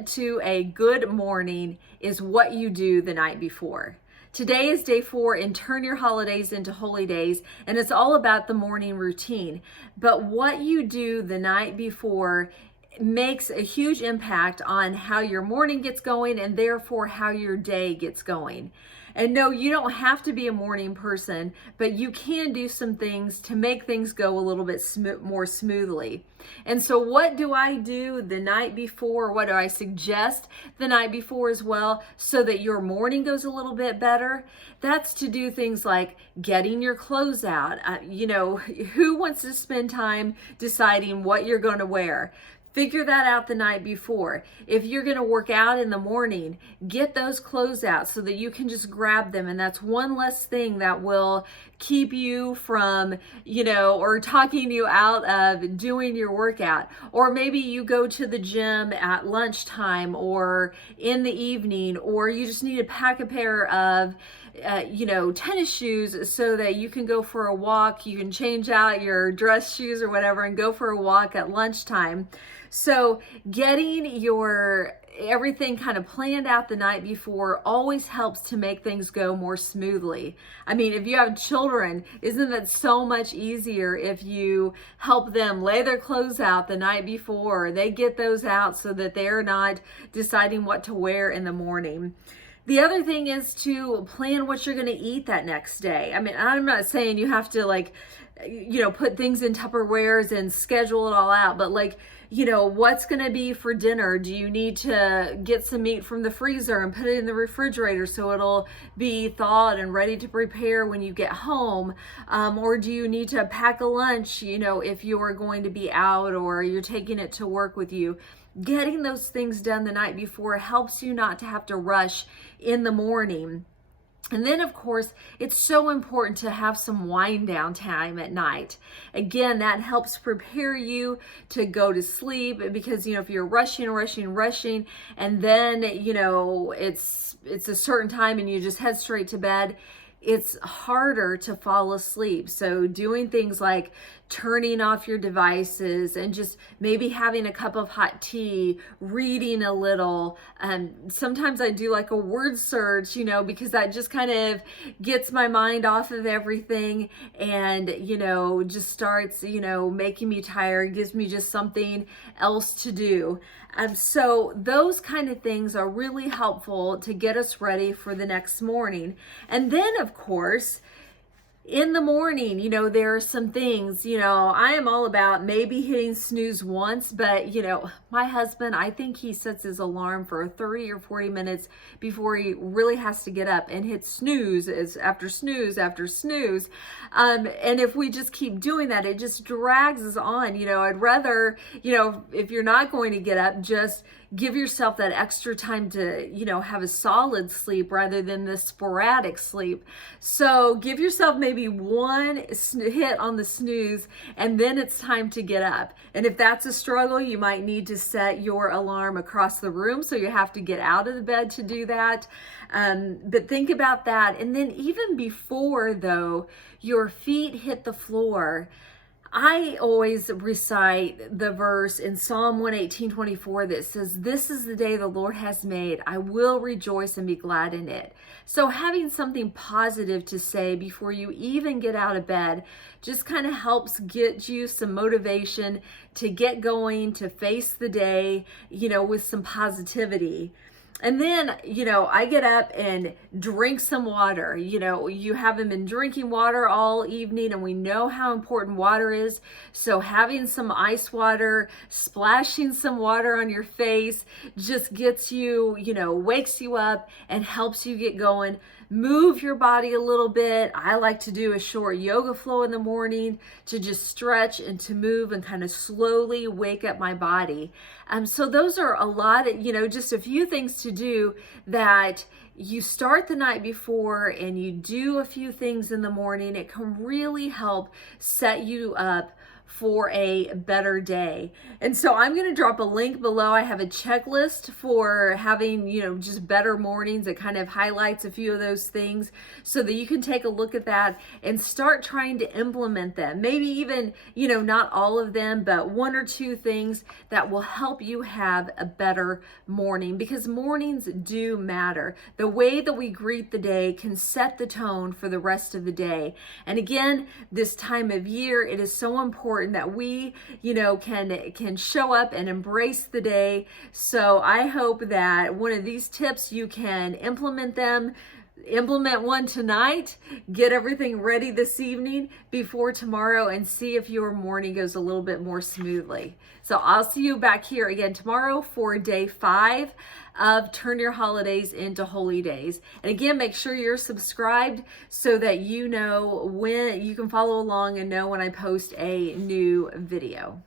secret to a good morning is what you do the night before. Today is day 4 in Turn Your Holidays into Holy Days, and it's all about the morning routine. But what you do the night before makes a huge impact on how your morning gets going and therefore how your day gets going. And no, you don't have to be a morning person, but you can do some things to make things go a little bit more smoothly. And so what do I do the night before? What do I suggest the night before as well so that your morning goes a little bit better? That's to do things like getting your clothes out. Who wants to spend time deciding what you're going to wear? Figure that out the night before. If you're going to work out in the morning, get those clothes out so that you can just grab them. And that's one less thing that will keep you from, or talking you out of doing your workout. Or maybe you go to the gym at lunchtime or in the evening, or you just need to pack a pair of tennis shoes so that you can go for a walk. You can change out your dress shoes or whatever and go for a walk at lunchtime. So getting your everything kind of planned out the night before always helps to make things go more smoothly. I mean, if you have children, isn't that so much easier if you help them lay their clothes out the night before? They get those out so that they're not deciding what to wear in the morning. The other thing is to plan what you're going to eat that next day. I mean, I'm not saying you have to put things in Tupperwares and schedule it all out, but what's going to be for dinner? Do you need to get some meat from the freezer and put it in the refrigerator so it'll be thawed and ready to prepare when you get home? Or do you need to pack a lunch, if you're going to be out or you're taking it to work with you? Getting those things done the night before helps you not to have to rush in the morning. And then, of course, it's so important to have some wind down time at night. Again, that helps prepare you to go to sleep because, if you're rushing, and then, it's a certain time and you just head straight to bed, it's harder to fall asleep. So doing things like turning off your devices and just maybe having a cup of hot tea, reading a little. Sometimes I do like a word search, because that just kind of gets my mind off of everything and, just starts, making me tired, gives me just something else to do. So those kind of things are really helpful to get us ready for the next morning. And then, of course, in the morning, there are some things, I am all about maybe hitting snooze once, but, my husband, I think he sets his alarm for 30 or 40 minutes before he really has to get up and hit snooze after snooze after snooze. And if we just keep doing that, it just drags us on. I'd rather, if you're not going to get up, just give yourself that extra time to, have a solid sleep rather than the sporadic sleep. So give yourself maybe one hit on the snooze and then it's time to get up. And if that's a struggle, you might need to set your alarm across the room so you have to get out of the bed to do that. But think about that. And then even before, though, your feet hit the floor, I always recite the verse in Psalm 118:24 that says, "This is the day the Lord has made. I will rejoice and be glad in it." So having something positive to say before you even get out of bed just kind of helps get you some motivation to get going, to face the day, with some positivity. And then, I get up and drink some water. You haven't been drinking water all evening and we know how important water is. So having some ice water, splashing some water on your face just gets you, wakes you up and helps you get going. Move your body a little bit. I like to do a short yoga flow in the morning to just stretch and to move and kind of slowly wake up my body. So those are a lot of, just a few things to do that you start the night before and you do a few things in the morning. It can really help set you up for a better day. And so I'm going to drop a link below. I have a checklist for having, just better mornings. It kind of highlights a few of those things so that you can take a look at that and start trying to implement them. Maybe even, not all of them, but one or two things that will help you have a better morning, because mornings do matter. The way that we greet the day can set the tone for the rest of the day. And again, this time of year, it is so important that we, can show up and embrace the day. So I hope that one of these tips, you can implement them. Implement one tonight, get everything ready this evening before tomorrow, and see if your morning goes a little bit more smoothly. So I'll see you back here again tomorrow for day 5 of Turn Your Holidays into Holy Days. And again, make sure you're subscribed so that you know when you can follow along and know when I post a new video.